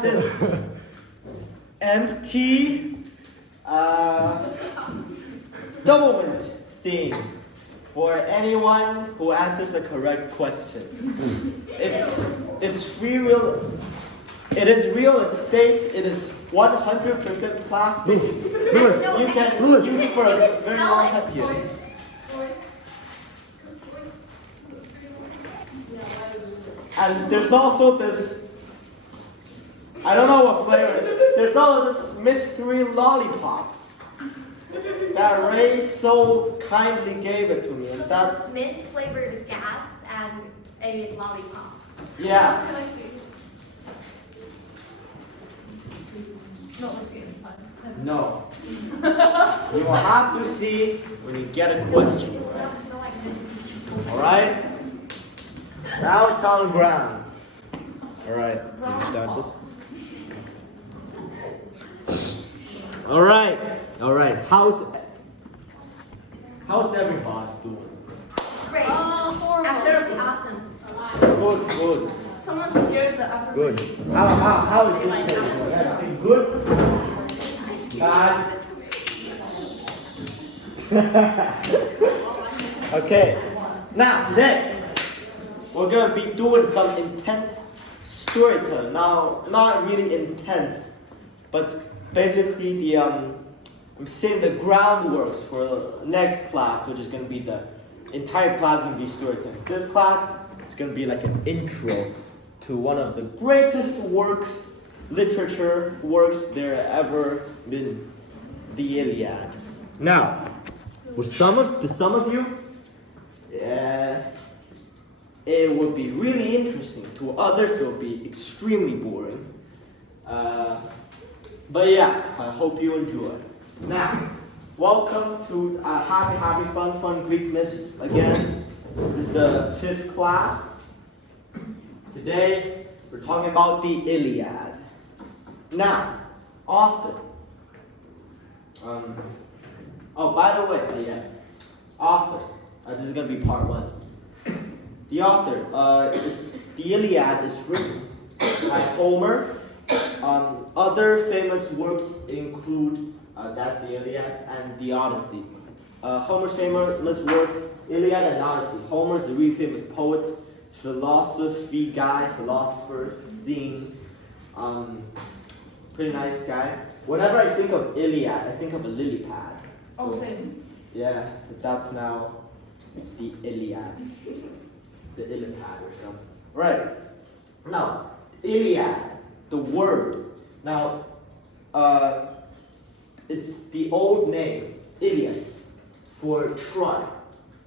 had this empty doublement theme for anyone who answers the correct question. It's free real. It is real estate. It is 100% plastic. Lewis, You can Lewis. use it for a very long time period. And there's also this, I don't know what flavor, there's also this mystery lollipop that Ray so kindly gave it to me. And that's, mint flavored gas and a lollipop. yeah. Can I see? No, let's see inside. No. You will have to see when you get a question. Alright? Now it's on the ground. Alright, you start this. Alright, how's everybody doing? Great. Horrible. Absolutely awesome. Good. Someone scared the African. Good. How is this going? Everything good? Bad? Okay. Now today we're gonna be doing some intense storytelling. Now, not really intense, but basically the I'm saying the groundworks for the next class, which is gonna be the entire class gonna be storytelling. This class is gonna be like an intro to one of the greatest literature works there ever been, the Iliad. Now, for some of you, it would be really interesting. To others, it will be extremely boring. But yeah, I hope you enjoy. Now, welcome to Happy Fun Greek Myths again. This is the 5th class. Today, we're talking about the Iliad. Now, author. By the way, author. This is gonna be part 1. The author. The Iliad is written by Homer. Other famous works include that's the Iliad and the Odyssey. Homer's famous works, Iliad and Odyssey. Homer's a really famous poet, philosopher, thing. Pretty nice guy. Whenever I think of Iliad, I think of a lily pad. Oh, same. Yeah, but that's now the Iliad. The Iliad or something. Right. Now, Iliad, the word. Now, it's the old name, Ilias, for Troy,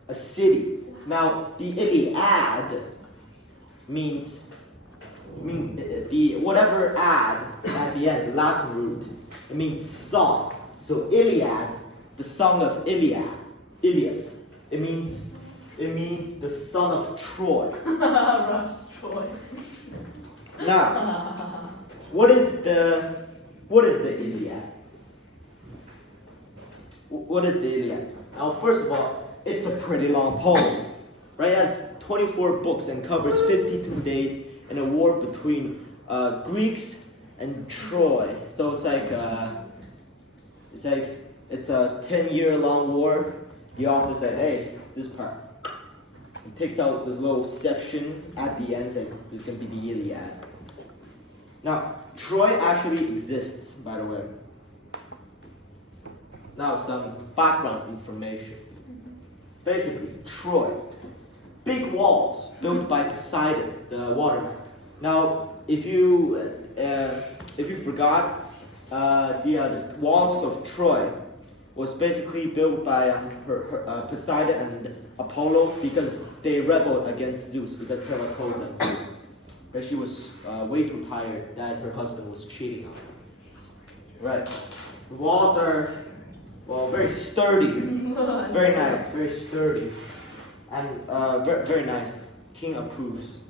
a city. Now, the Iliad means the whatever ad at the end, Latin root, it means song. So Iliad, the song of Ilias, it means the son of Troy. Rush Troy. Now, what is the Iliad? What is the Iliad? Now, first of all, it's a pretty long poem, right? It has 24 books and covers 52 days in a war between Greeks and Troy. So it's a 10-year-long war. The author said, "Hey, this part." He takes out this little section at the end, saying, "This is gonna be the Iliad." Now, Troy actually exists, by the way. Now, some background information. Basically, Troy, big walls built by Poseidon, the waterman. Now, if you forgot, the walls of Troy was basically built by Poseidon and Apollo because they rebelled against Zeus because Hera killed them. But she was way too tired that her husband was cheating on her. Right. The walls are, well, very sturdy. Very nice, very sturdy. And very, very nice. King approves.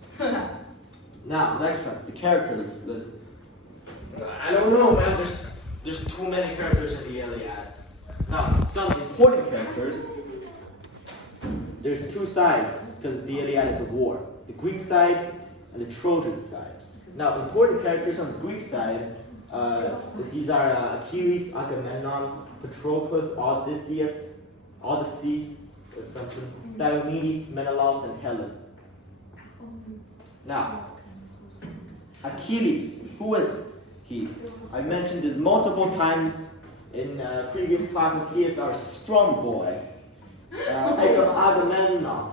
Now, next one, the characters list. I don't know, man. There's too many characters in the Iliad. Now, some important characters. There's two sides because the Iliad is a war: the Greek side and the Trojan side. Now, important characters on the Greek side, these are Achilles, Agamemnon, Patroclus, Odysseus, Odyssey, or something, Diomedes, Menelaus, and Helen. Now, Achilles, who is he? I mentioned this multiple times in previous classes. He is our strong boy. Agamemnon.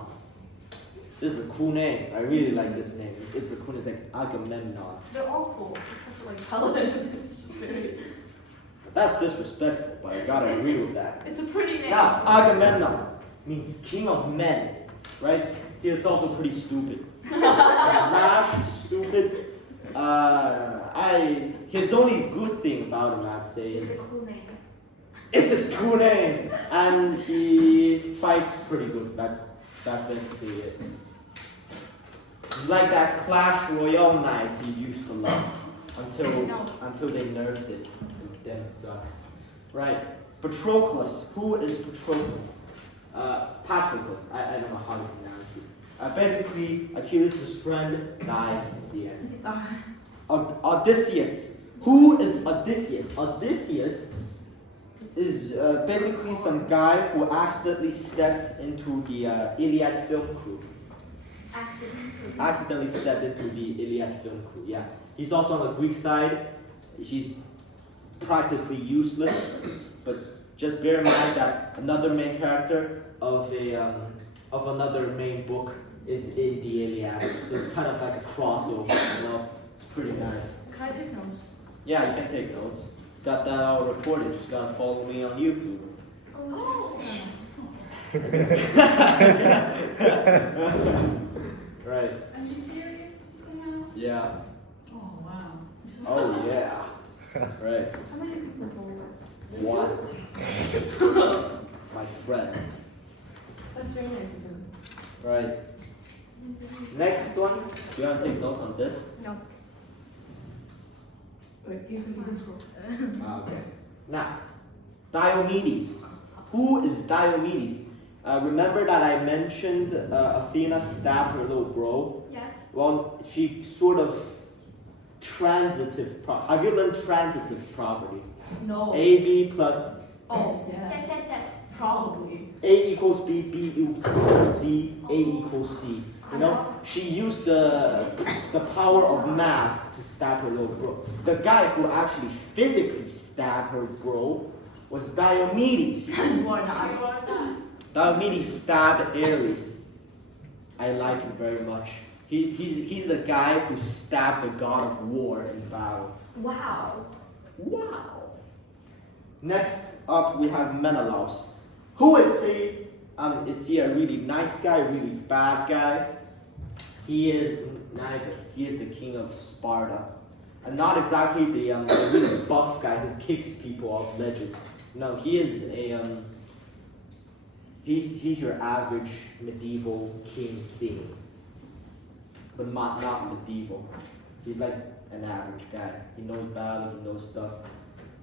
This is a cool name. I really like this name. It's a cool name. It's like Agamemnon. They're all cool, except for like Helen. It's just very. That's disrespectful, but I gotta agree with that. It's a pretty name. Now, Agamemnon means king of men, right? He is also pretty stupid. Rash, stupid. His only good thing about him, I'd say, It's is a cool name. it's his cool name, and he fights pretty good. That's basically it. Like that Clash Royale night he used to love until they nerfed it. And then it sucks. Right. Patroclus. Who is Patroclus? Patroclus. I don't know how to pronounce it. Basically, Achilles' friend dies at the end. Odysseus. Who is Odysseus? Odysseus is basically some guy who accidentally stepped into the Iliad film crew. Accidentally stepped into the Iliad film crew, yeah. He's also on the Greek side. He's practically useless, but just bear in mind that another main character of another main book is in the Iliad. So it's kind of like a crossover, you know? It's pretty nice. Can I take notes? Yeah, you can take notes. Got that all recorded. Just gotta follow me on YouTube. Oh. Right. Are you serious now? Yeah. Oh, wow. Oh yeah. Right. How many people were? One. My friend. That's very nice of him. Right. Next one. Do you want to take notes on this? No. Wait, you can scroll. Okay. Now, Diomedes. Who is Diomedes? Remember that I mentioned Athena stabbed her little bro? Yes. Well, she sort of transitive. Have you learned transitive property? No. AB plus Oh, yeah. Yes. Probably. A equals B, B equals C, A equals C. You know, she used the power of math to stab her little bro. The guy who actually physically stabbed her bro was Diomedes. You are not. Diomedes stabbed Ares. I like him very much. He's the guy who stabbed the god of war in battle. Wow. Wow. Next up we have Menelaus. Who is he? Is he a really nice guy, really bad guy? He is neither. He is the king of Sparta. And not exactly the really buff guy who kicks people off ledges. No, he is a he's your average medieval king thing. But not medieval. He's like an average guy. He knows battle, he knows stuff.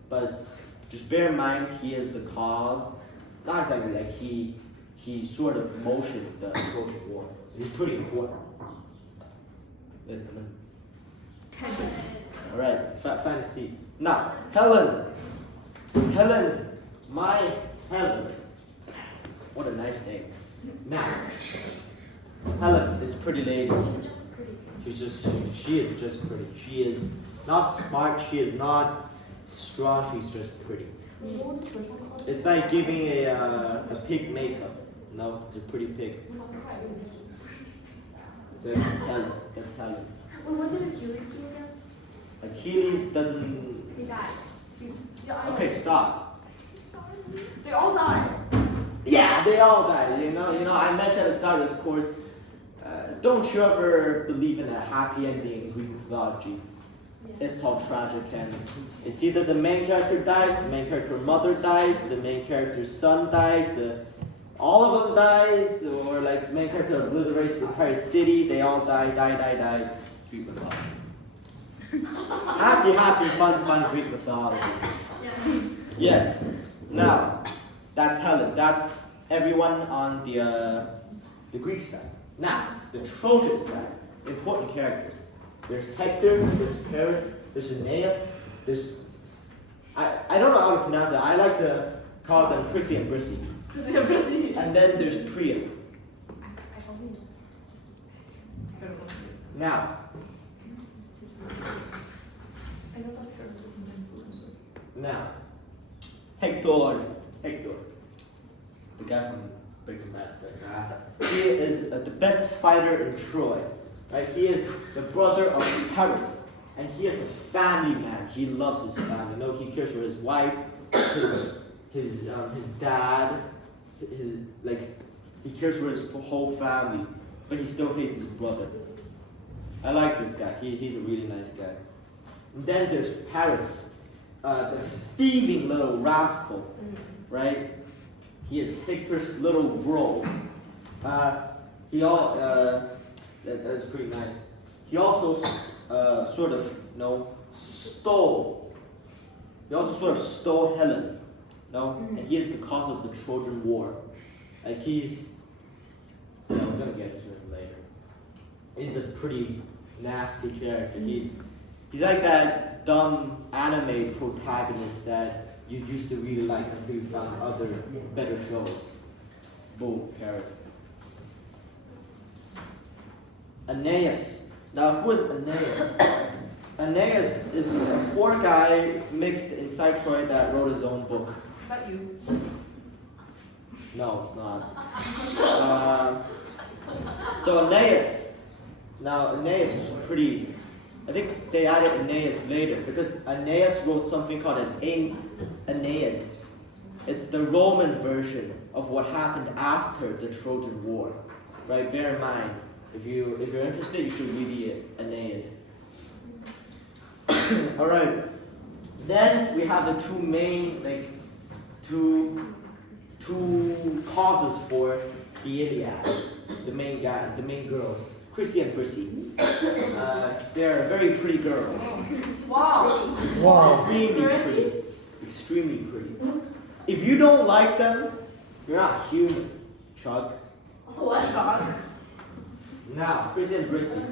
But just bear in mind he is the cause. Not exactly like he sort of motioned the Trojan War. So he's pretty important. Alright, fantasy. Now, Helen. Helen, my Helen. What a nice name. Now, Helen is pretty lady. She's just pretty. She is just pretty. She is not smart, she is not strong, she's just pretty. It's like giving a pig makeup. No, it's a pretty pig. It's like Helen. That's Helen. Well, what did Achilles do again? Achilles doesn't. He dies. Okay, stop. They all died. Yeah, they all died. You know. I mentioned at the start of this course. Don't you ever believe in a happy ending in Greek mythology? It's all tragic ends. It's either the main character dies, the main character mother dies, the main character's son dies, all of them dies, or like main character obliterates the entire city. They all die. Greek mythology. Happy, fun Greek mythology. Yes. Now, that's Helen. That's everyone on the Greek side. Now, the Trojan side. Important characters. There's Hector, there's Paris, there's Aeneas, there's I don't know how to pronounce it. I like to call them Prissy and Brissy. And then there's Priam. Now, Hector, the guy from Breaking Bad. He is the best fighter in Troy. Right? He is the brother of Paris, and he is a family man. He loves his family. No, he cares for his wife, his dad, he cares for his whole family, but he still hates his brother. I like this guy. He's a really nice guy. And then there's Paris, the thieving little rascal, right? He is Hector's little bro. That's pretty nice. He also stole. He also sort of stole Helen, and he is the cause of the Trojan War. Like we're gonna get into it later. He's a pretty nasty character. He's like that dumb anime protagonist that you used to really like until you found other better shows. Bull, Paris. Aeneas. Now, who is Aeneas? Aeneas is a poor guy mixed inside Troy that wrote his own book. Is that you? No, it's not. So Aeneas. Now, Aeneas was pretty. I think they added Aeneas later because Aeneas wrote something called an Aeneid. It's the Roman version of what happened after the Trojan War. Right? Bear in mind, if you're interested, you should read the Aeneid. All right. Then we have the two main, two causes for the Iliad. The main girls, Chrissy and Brissy. They're very pretty girls. Wow. Extremely pretty. If you don't like them, you're not human, Chuck. What? Now, Chrissy and Brissy.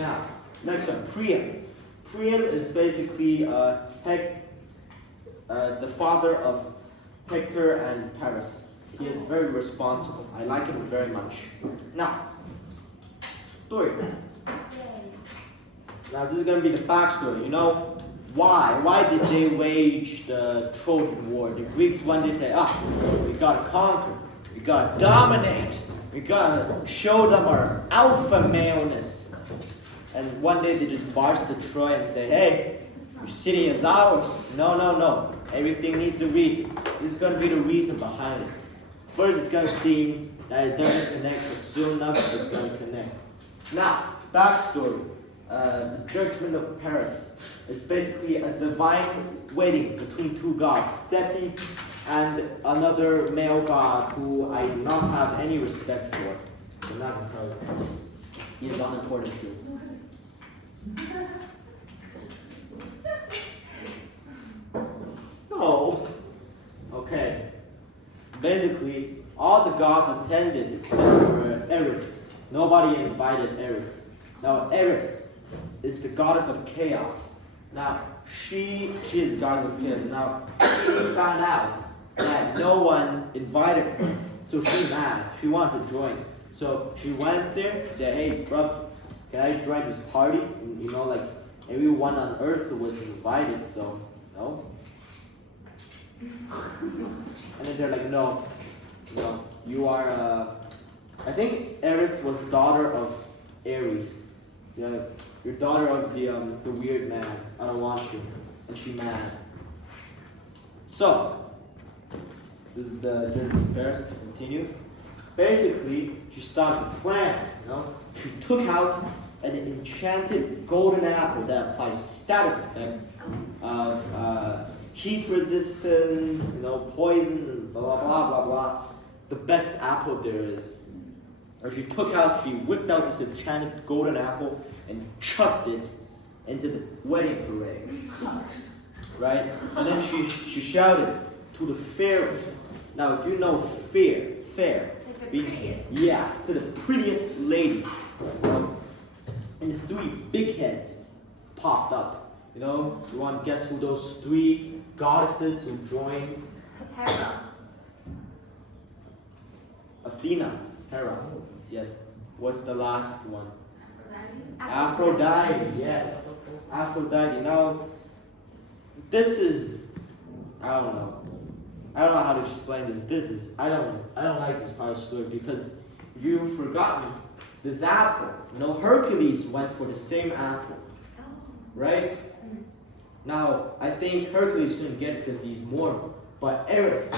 Now, next one, Priam. Priam is basically the father of Hector and Paris. He is very responsible. I like him very much. Now, story. Now, this is going to be the backstory. You know, why? Why did they wage the Trojan War? The Greeks, when they say, we gotta conquer, we gotta dominate, we gotta show them our alpha maleness. And one day they just march to Troy and say, hey, your city is ours. No. Everything needs a reason. This is going to be the reason behind it. First, it's going to seem that it doesn't connect, but soon enough, it's going to connect. Now, backstory. The judgment of Paris is basically a divine wedding between two gods, Thetis and another male god who I do not have any respect for. I'm not going to tell you. He is unimportant too. No. Okay. Basically, all the gods attended except for Eris. Nobody invited Eris. Now, Eris is the goddess of chaos. Now, she is the goddess of chaos. Now, she found out that no one invited her, so she's mad. She wanted to join. So she went there, said, hey, bruv, can I join this party? And, everyone on earth was invited, so no. And then they're like, no, you are, I think Eris was daughter of Ares. You're daughter of the weird man. I don't want you. And she mad. So, this is the journey of Paris. Continue. Basically, she started a plan. She took out an enchanted golden apple that applies status effects of heat resistance, poison, blah blah blah blah blah. The best apple there is. Or she whipped out this enchanted golden apple and chucked it into the wedding parade. Right? And then she shouted to the fairest. Now, if you know fair, Like the prettiest. yeah, to the prettiest lady. and the 3 big heads popped up. You know, you want to guess who those 3 goddesses who joined? Hera. Athena, Hera. Yes. What's the last one? Aphrodite? Aphrodite. Yes. Aphrodite. Now, this is, I don't know how to explain this. I don't like this part of the story because you've forgotten this apple. You know, Hercules went for the same apple, right? Now, I think Hercules couldn't get it because he's mortal. But Eris,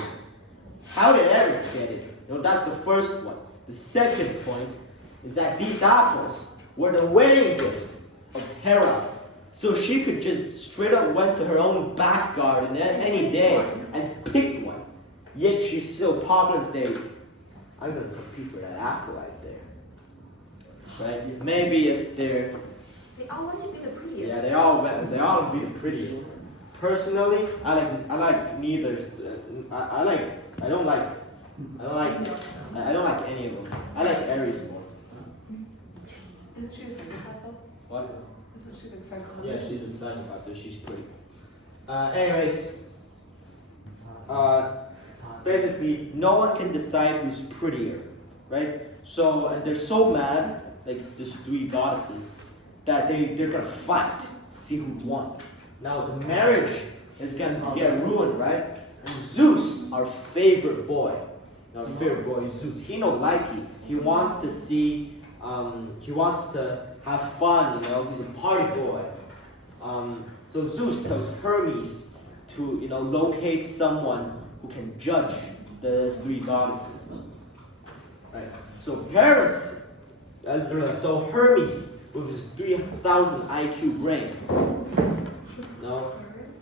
how did Eris get it? You know, that's the first one. The second point is that these apples were the wedding gift of Hera. So she could just straight up went to her own back garden any day and pick one. Yet she's still popular and say, I'm going to compete for that apple right there. Right? Maybe it's their... They all want to be the prettiest. Yeah, they all want to be the prettiest. Personally, I like neither. I don't like any of them. I like Aries more. Isn't she a psychopath though? What? Isn't she like psychopath? Yeah, she's a psychopath, but she's pretty. Anyways, basically, no one can decide who's prettier, right? So, and they're so mad, like these 3 goddesses, that they're gonna fight to see who won. Now, the marriage is gonna get ruined, right? And Zeus, our favorite boy, is Zeus. He no like it. He wants to see, he wants to have fun, you know, he's a party boy. So Zeus tells Hermes to, you know, locate someone who can judge the 3 goddesses. Right? So Hermes, with his 3,000 IQ brain, no,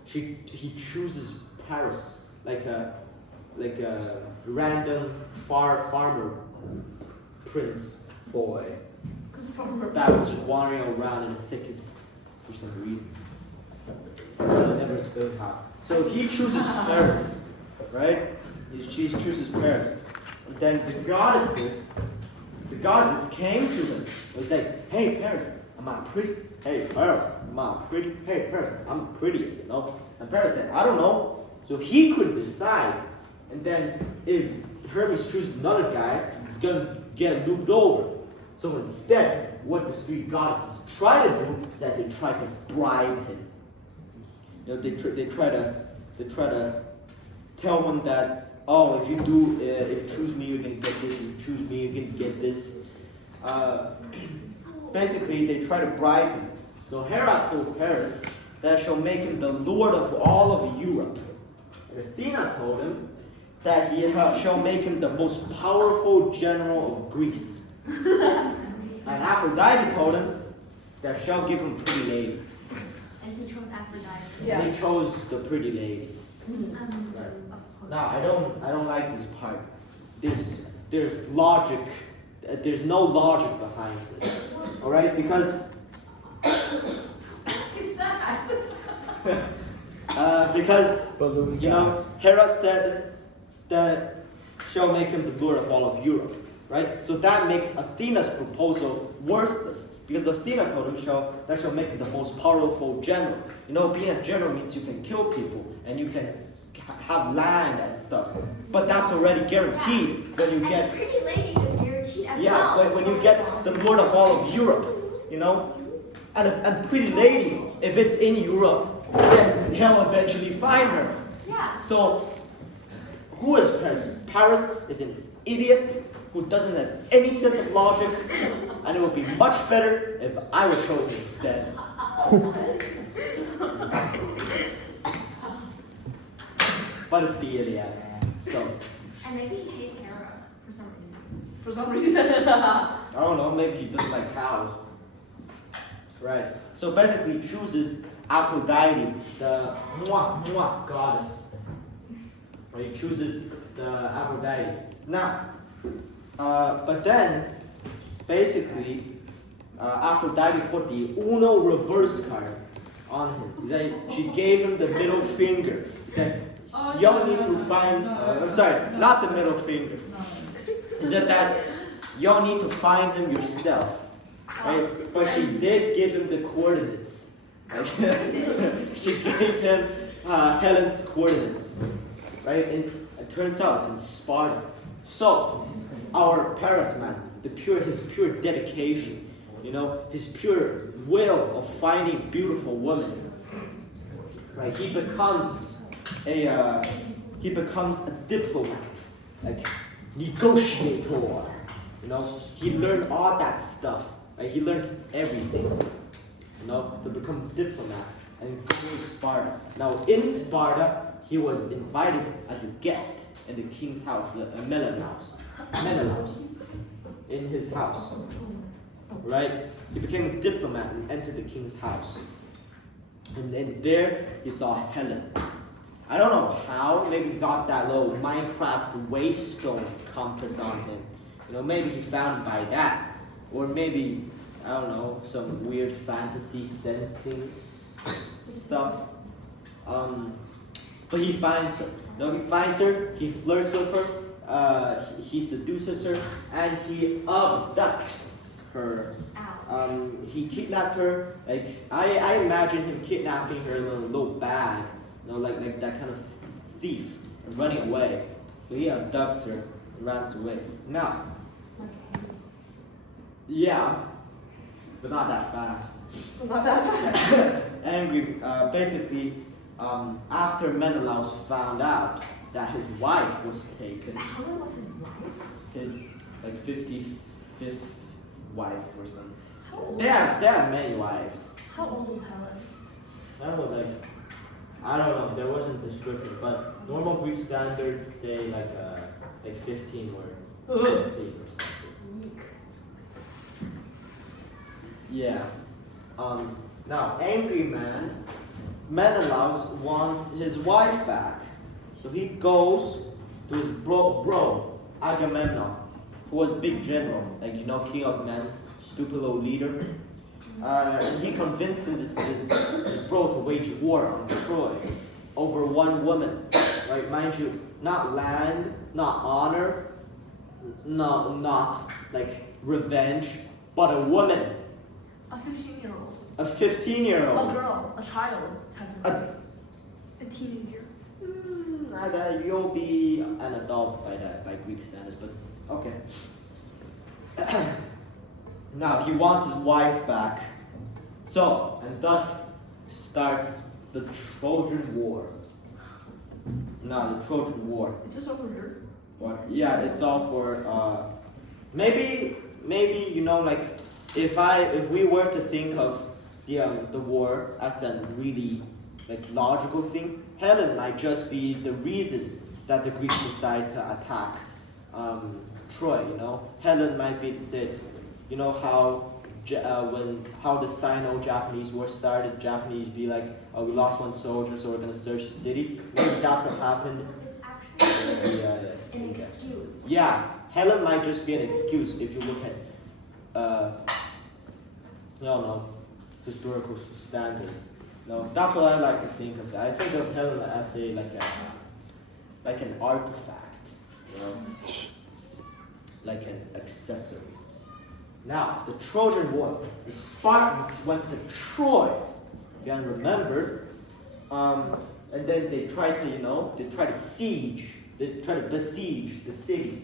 he chooses Paris, like a random farmer prince boy that was just wandering around in the thickets for some reason. I'll never explain how. So he chooses Paris, right? He chooses Paris. And then the goddesses came to him. It was like, hey Paris, am I pretty? Hey Paris, am I pretty? Hey Paris, I'm the prettiest, you know? And Paris said, I don't know. So he couldn't decide. And then if Hermes chooses another guy, he's gonna get looped over. So instead, what the 3 goddesses try to do is that they try to bribe him. You know, they try to tell him that, oh, if you choose me, you can get this. If you choose me, you can get this. Basically, they try to bribe him. So Hera told Paris that she'll make him the lord of all of Europe. And Athena told him that she'll make him the most powerful general of Greece. And Aphrodite told him that she'll give him pretty lady. And he chose Aphrodite. Yeah. And they chose the pretty lady. Right. Now I don't like this part. There's logic. There's no logic behind this. All right, because you know, Hera said that she'll make him the lord of all of Europe, right? So that makes Athena's proposal worthless, because Athena told him that she'll make him the most powerful general. You know, being a general means you can kill people and you can have land and stuff, but that's already guaranteed when you get. Pretty ladies is guaranteed as well. Yeah, when you get the lord of all of Europe, you know, and a pretty lady, if it's in Europe, then he'll eventually find her. Yeah. So, who is Paris? Paris is an idiot who doesn't have any sense of logic, and it would be much better if I were chosen instead. But it's the Iliad, so. And maybe he hates Hera for some reason. For some reason. I don't know, maybe he doesn't like cows. Right. So basically he chooses Aphrodite, the goddess. Right, he chooses the Aphrodite. Now, but then, basically, Aphrodite put the Uno reverse card on him. She gave him the middle finger. He said, y'all need to find, I'm sorry, not the middle finger. He said that y'all need to find him yourself. right? But she did give him the coordinates. Right? She gave him Helen's coordinates, right? And it turns out it's in Sparta. So our Paris man, his pure dedication, his pure will of finding beautiful women, right? He becomes a diplomat, like negotiator. He learned all that stuff. Right? He learned everything, to become a diplomat and go to Sparta. Now in Sparta, he was invited as a guest in the king's house, Menelaus, in his house. Right? He became a diplomat and entered the king's house. And then there he saw Helen. I don't know how, maybe he got that little Minecraft waystone compass on him. Maybe he found it by that. Or maybe, I don't know, some weird fantasy sensing stuff. But he finds her. He finds her, he flirts with her, he seduces her, and he abducts her. He kidnapped her. Like I imagine him kidnapping her in a little bag, like that kind of thief, and running away. So he abducts her and runs away. Now, yeah, but not that fast. Not that bad. Angry. Basically, after Menelaus found out that his wife was taken, Helen was his wife? his 55th wife or something. How old They have many wives. How old was Helen? That was I don't know. There wasn't a description, but normal Greek standards say like 15 or 16 or something. Yeah. Now, angry man, Menelaus wants his wife back. So he goes to his bro, Agamemnon, who was big general, king of men, stupid little leader. He convinces his bro to wage war on Troy over one woman, right? Mind you, not land, not honor, not revenge, but a woman. A 15-year-old. A 15-year-old. A girl. A child, technically. A teenager. You'll be an adult by that, by Greek standards, but okay. Now he wants his wife back. So, and thus starts the Trojan War. Now the Trojan War. Is this over here? What? Yeah, it's all for maybe if we were to think of the war as a really logical thing, Helen might just be the reason that the Greeks decide to attack Troy. Helen might be said, how how the Sino-Japanese war started. Japanese be like, oh, we lost one soldier, so we're gonna search the city. Maybe that's what happened. So it's actually an Okay. excuse. Yeah, Helen might just be an excuse if you look at, historical standards. No, that's what I like to think of. I think of Helen as like an artifact, like an accessory. Now, the Trojan War, the Spartans went to Troy, if you can remember, and then they tried to besiege the city,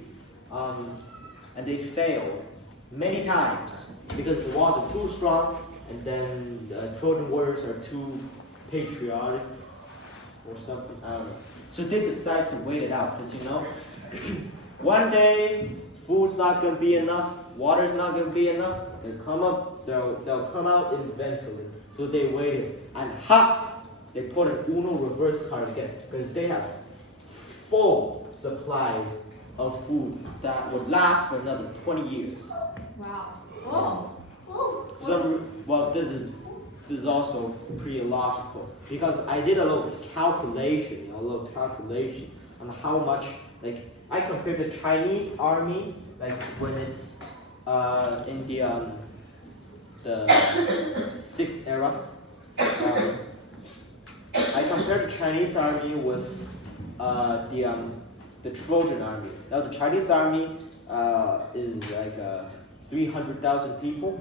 and they failed many times because the walls are too strong, and then the Trojan warriors are too patriotic or something, I don't know. So they decide to wait it out because one day food's not going to be enough, water's not going to be enough. They'll come out eventually. So they waited, and they put an Uno reverse card again because they have full supplies of food that would last for another 20 years. Wow. Oh. This is also pretty illogical because I did a little calculation, on how much, I compared the Chinese army, when it's in the 6 eras. I compared the Chinese army with the Trojan army. Now the Chinese army is 300,000 people,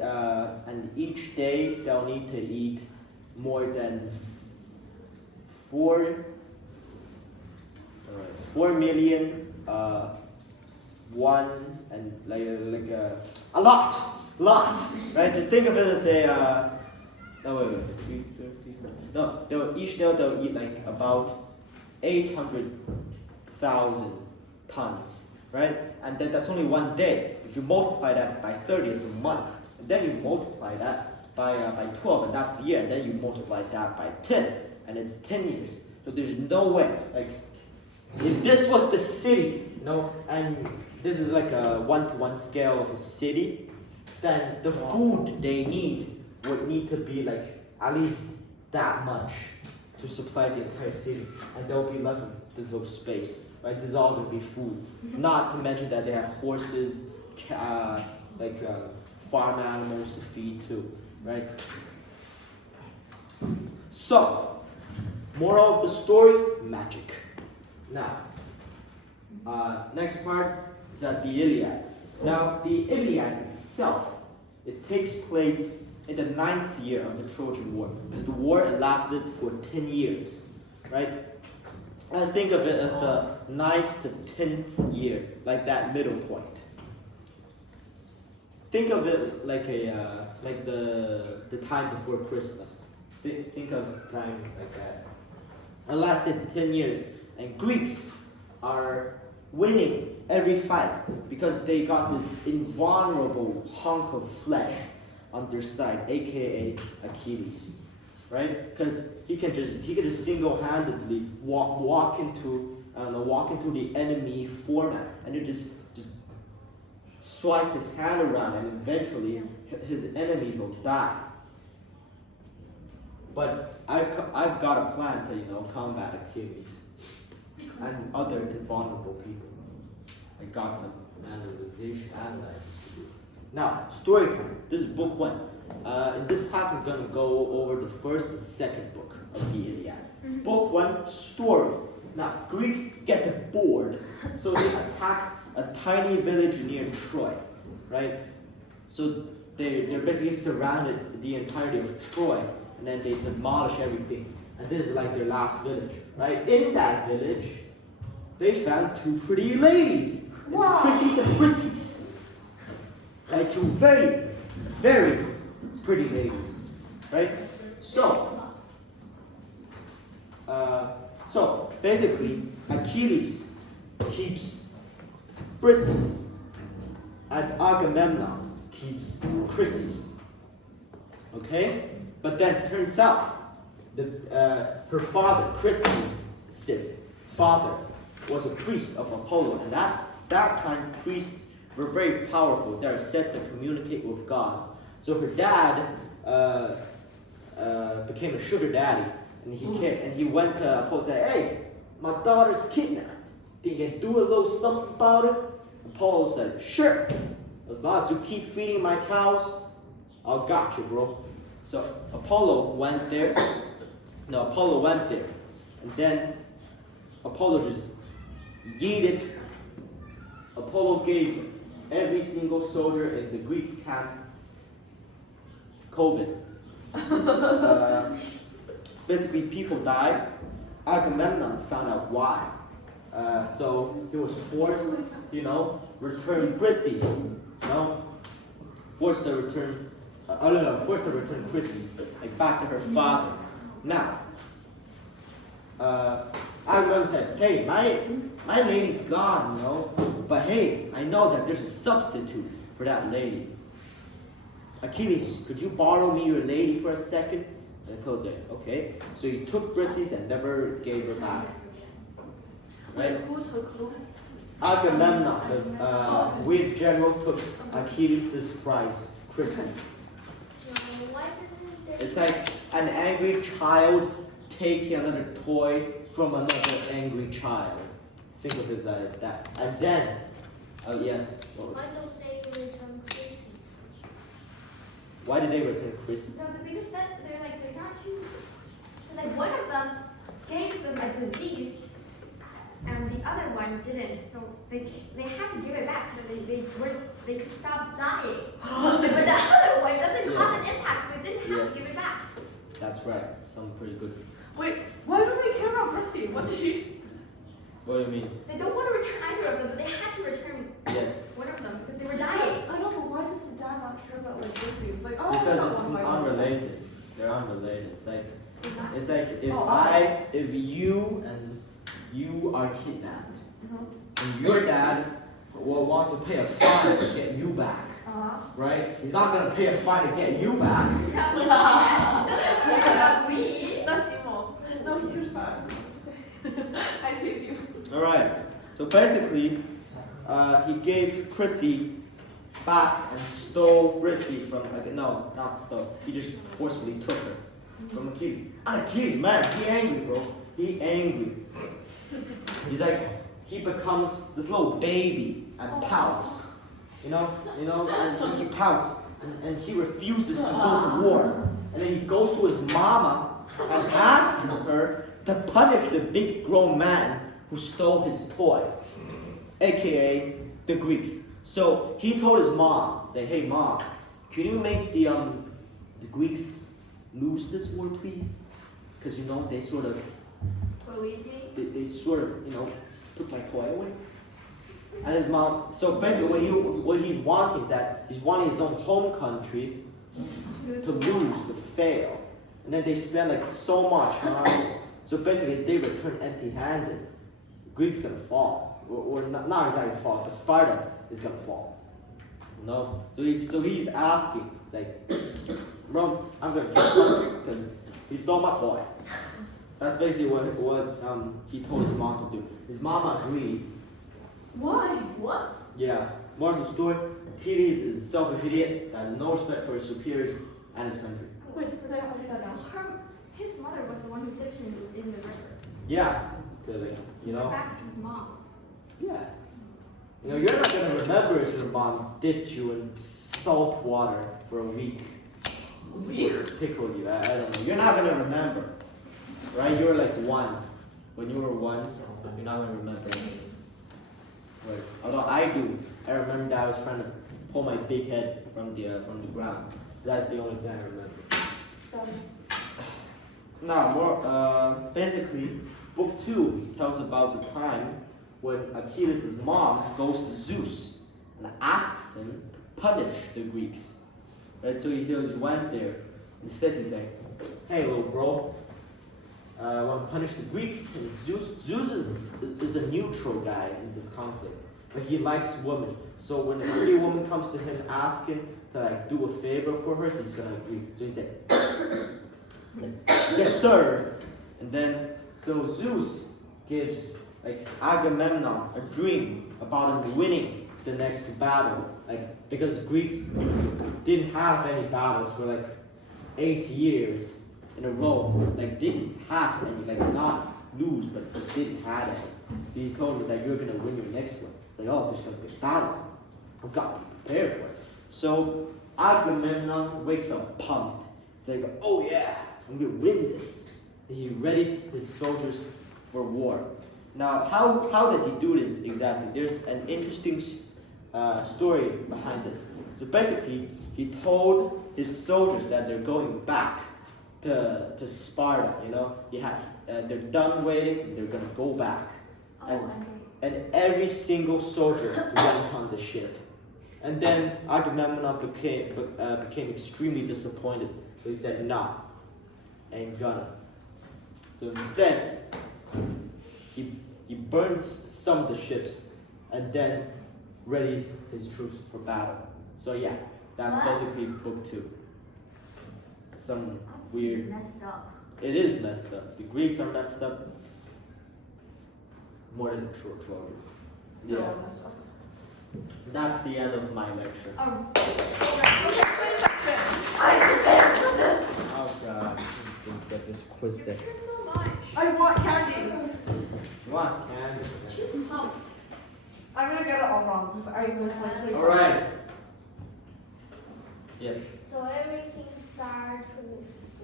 and each day they'll need to eat more than 4 million one and a lot, right? Just think of it as a no wait, 3, 30, no, each day they'll eat like about 800,000 tons, right? And then that's only one day. If you multiply that by 30, it's a month. And then you multiply that by 12, and that's a year. And then you multiply that by 10, and it's 10 years. So there's no way. Like, if this was the city, and this is like a 1-to-1 scale of a city, then the food they need would need to be like at least that much to supply the entire city, and they'll be left with this little space, right? This is all gonna be food. Not to mention that they have horses, farm animals to feed too, right? So, moral of the story: magic. Now, next part is the Iliad. Now, the Iliad itself, it takes place in the 9th year of the Trojan War. Because the war lasted for 10 years, right? I think of it as the 9th to 10th year, like that middle point. Think of it like the time before Christmas. Think of time like that. It lasted 10 years, and Greeks are winning every fight because they got this invulnerable hunk of flesh on their side, aka Achilles, right? Because he could just single-handedly walk into the enemy format, and it just swipe his hand around, and eventually his enemies will die. But I've got a plan to combat Achilles and other invulnerable people. I got some analysis to do. Now, story time. This is book 1. In this class, I'm going to go over the first and second book of the Iliad. Book 1, story. Now, Greeks get bored, so they attack a tiny village near Troy, right? So they're basically surrounded the entirety of Troy, and then they demolish everything. And this is like their last village, right? In that village, they found 2 pretty ladies. It's Chrissy's and Prissy's. Like 2 very, very pretty ladies, right? So basically, Achilles keeps Briseis, and Agamemnon keeps Chryses. Okay? But then turns out that her father, Chryses' father, was a priest of Apollo, and that time priests were very powerful. They are said to communicate with gods. So her dad became a sugar daddy, and he went to Apollo and said, "Hey, my daughter's kidnapped. Think you can do a little something about it?" Apollo said, "Sure. As long as you keep feeding my cows, I'll got you, bro." So Apollo went there, and then Apollo just yeeted. Apollo gave every single soldier in the Greek camp COVID. Basically, people died. Agamemnon found out why. So he was forced, return Briseis, forced to return Chryses, like back to her father. Now, Agamemnon said, "Hey, my lady's gone, but hey, I know that there's a substitute for that lady. Achilles, could you borrow me your lady for a second?" And Achilles said, "Okay." So he took Briseis and never gave her back. Right? Who took who? Agamemnon, the weird general, took Achilles' prize, Chryses. It's like an angry child taking another toy from another angry child. Think of it as that. And then, yes. Why don't they return Chrissy? Why did they return Chryses? No, because they're not too. Because like one of them gave them a disease, and the other one didn't. So they had to give it back so that they weren't they could stop dying. But the other one doesn't cause an impact, so they didn't have to Yes. give it back. That's right. Some pretty good. Wait, why do they care about Prissy? What did she do? What do you mean? They don't want to return either of them, but they had to return Yes. one of them because they were dying. I know, but why does the dad not care about like Prissy? It's like, oh, Because not it's one by one. unrelated. They're unrelated. It's like if Oh, if you are kidnapped, Uh-huh. and your dad wants to pay a fine to get you back, Uh-huh. right? He's not gonna pay a fine to get you back. He doesn't care about me. That's emo. No, he cares about I save you. All right. So basically, he gave Chrissy back and stole Prissy from no, not stole. He just forcefully took her from Achilles. And Achilles, man, he angry, bro. He angry. He's like, he becomes this little baby and pouts. You know, and he pouts and he refuses to go to war. And then he goes to his mama and asks her to punish the big grown man who stole his toy, aka the Greeks. So he told his mom, say, hey mom, can you make the Greeks lose this war, please? Because they sort of Believe me. they sort of took my toy away. And his mom, so basically what he's wanting is that he's wanting his own home country to lose, to fail. And then they spend like so much time. So basically if they return empty-handed, Greek's gonna fall. Or not exactly fall, but Sparta is gonna fall. So he's asking, it's like, Rome, I'm gonna kill country because he stole my toy. That's basically what he told his mom to do. His mom agreed. Why? What? Yeah. Moral of the story, Achilles is a selfish idiot that has no respect for his superiors and his country. Wait, forget how did that now? His mother was the one who dipped him in the river. Yeah. So, like, Back to his mom. Yeah. You're not gonna remember if your mom dipped you in salt water for a week. Pickled you. I don't know. You're not gonna remember. Right? You were like one. When you were one, you're not gonna remember anything. Right. Although I do. I remember that I was trying to pull my big head from the ground. That's the only thing I remember. Now, basically, book 2 tells about the time when Achilles' mom goes to Zeus and asks him to punish the Greeks. Right, so he just went there. Instead, he's like, "Hey, little bro, I want to punish the Greeks." And Zeus is a neutral guy in this conflict, but he likes women. So when a pretty woman comes to him asking to do a favor for her, he's gonna agree. So he said, "Yes, sir." And then so Zeus gives Agamemnon a dream about him winning the next battle, because Greeks didn't have any battles for 8 years in a row, didn't have any, not lose, but just didn't have any. So he told me that you're gonna win your next one. It's there's gonna be a battle. I've got to be prepared for it. So Agamemnon wakes up pumped. It's like, oh yeah, I'm gonna win this. And he readies his soldiers for war. Now, how does he do this exactly? There's an interesting story behind this. So basically, he told his soldiers that they're going back to Sparta. They're done waiting. They're gonna go back, and every single soldier went on the ship. And then Agamemnon became extremely disappointed. So he said, "Nah, ain't gonna." So instead, he burns some of the ships and then readies his troops for battle. So yeah, that's basically book 2. Some That's weird. messed up. It is messed up. The Greeks are messed up more than the Trojans. Yeah, that's the end of my lecture. Oh, Oh god, I didn't get this quiz set. thank you so much. I want candy. What's candy? She's pumped. I'm gonna get it all wrong because I was like. All right. Yes. So everything starts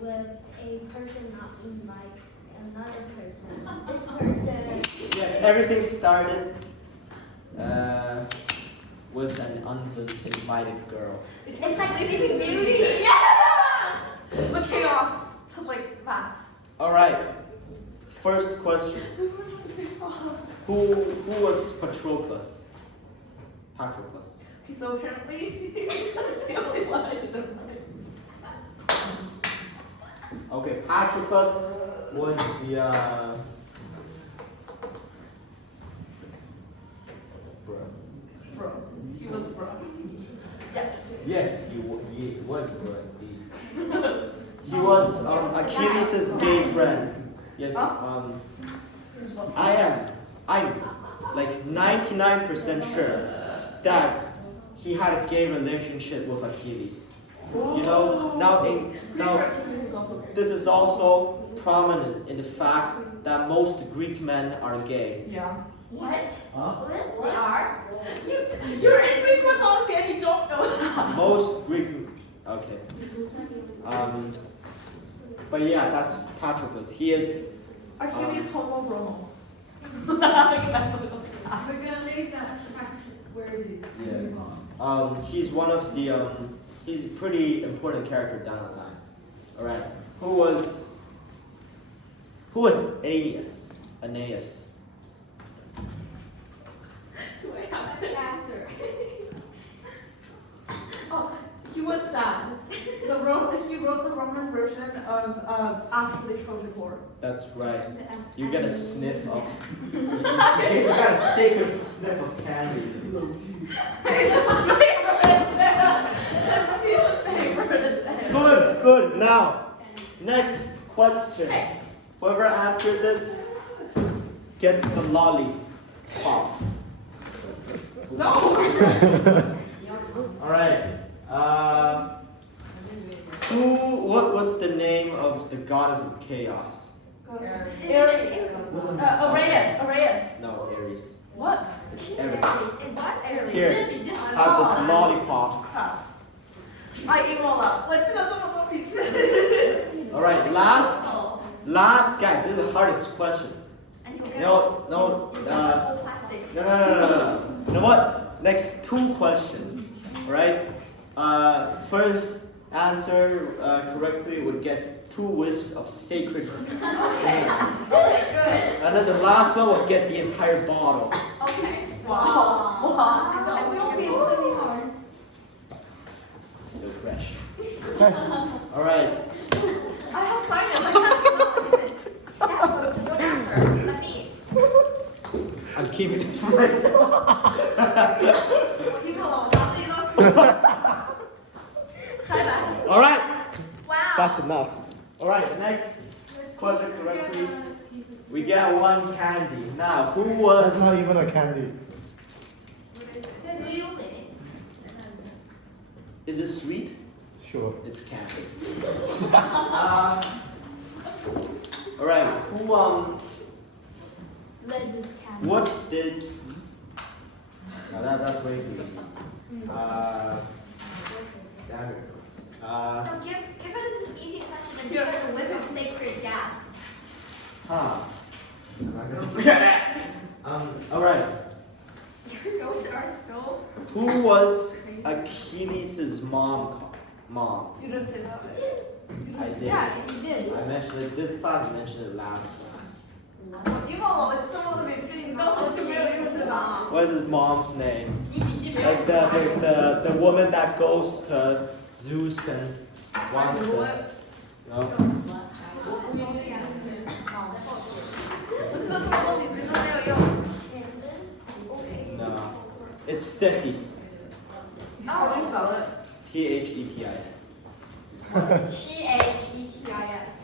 with a person not being like another person. This person. Yes, everything started with an uninvited girl? It's like Sleeping Beauty. Yeah! But chaos to like maps. All right. First question. Who was Patroclus? Patroclus. Okay, so apparently that's the only one I didn't write. Okay, Patroclus was the Bro. He was bro. Yes. yes, he was bro. He was Achilles' gay friend. Yes. I'm like 99% sure that he had a gay relationship with Achilles. You know, now This is also gay. this is also prominent in the fact that most Greek men are gay. Yeah. What? Huh? We are? You're in Greek mythology and you don't know that. Most Greek. Okay. But yeah, that's Patroclus. He is. Achilles homo bromo. We're gonna leave that faction where it is. Yeah. He's one of the. He's a pretty important character down the line. All right. Who was Aeneas? Aeneas. Do I have to Answer. Oh, he was sad. He wrote the Roman version of after the Trojan War. That's right. You get a sniff of. You got a sacred sniff of candy. Good. Now, next question. Whoever answered this gets the lollipop. No! All right. What was the name of the goddess of chaos? Ares. No, Ares. What? It's It Ares. was Aries. Here, have this lollipop. I eat all up. Let's see that piece. All right, last guy. This is the hardest question. And he'll get No. whole plastic. No. You know what? Next two questions. All right. First answer correctly would get 2 whiffs of sacred. Okay, good. And then the last one would get the entire bottle. Okay. Wow. I will be really hard. Still fresh. All right. I have sinus. I can't smell it. Yeah, so it's a good answer. Let me. I'm keeping this for myself. All right. Wow. That's enough. All right. Next question correctly. We get 1 candy. Now, who That's not was? even a candy. Is it sweet? Sure. It's candy. All right. Who Let this candy. What did? No, that's way too easy. Damn it. No, give us an easy question and give us a whiff of sacred gas. Huh. All right. Your notes are so. Who was Achilles' mom? You didn't say that. I did. Yeah, you did. I mentioned it this class. I mentioned it last class. You know, it's still one of these things. What is his mom's name? Like the woman that goes to Zeus and wants to. No. Who knows the answer? No. It's Thetis. How do you spell it? Thetis. Thetis.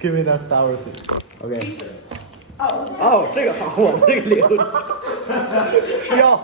Give me that sour sister. Okay. Jesus. Oh, 这个好，我这个留。要。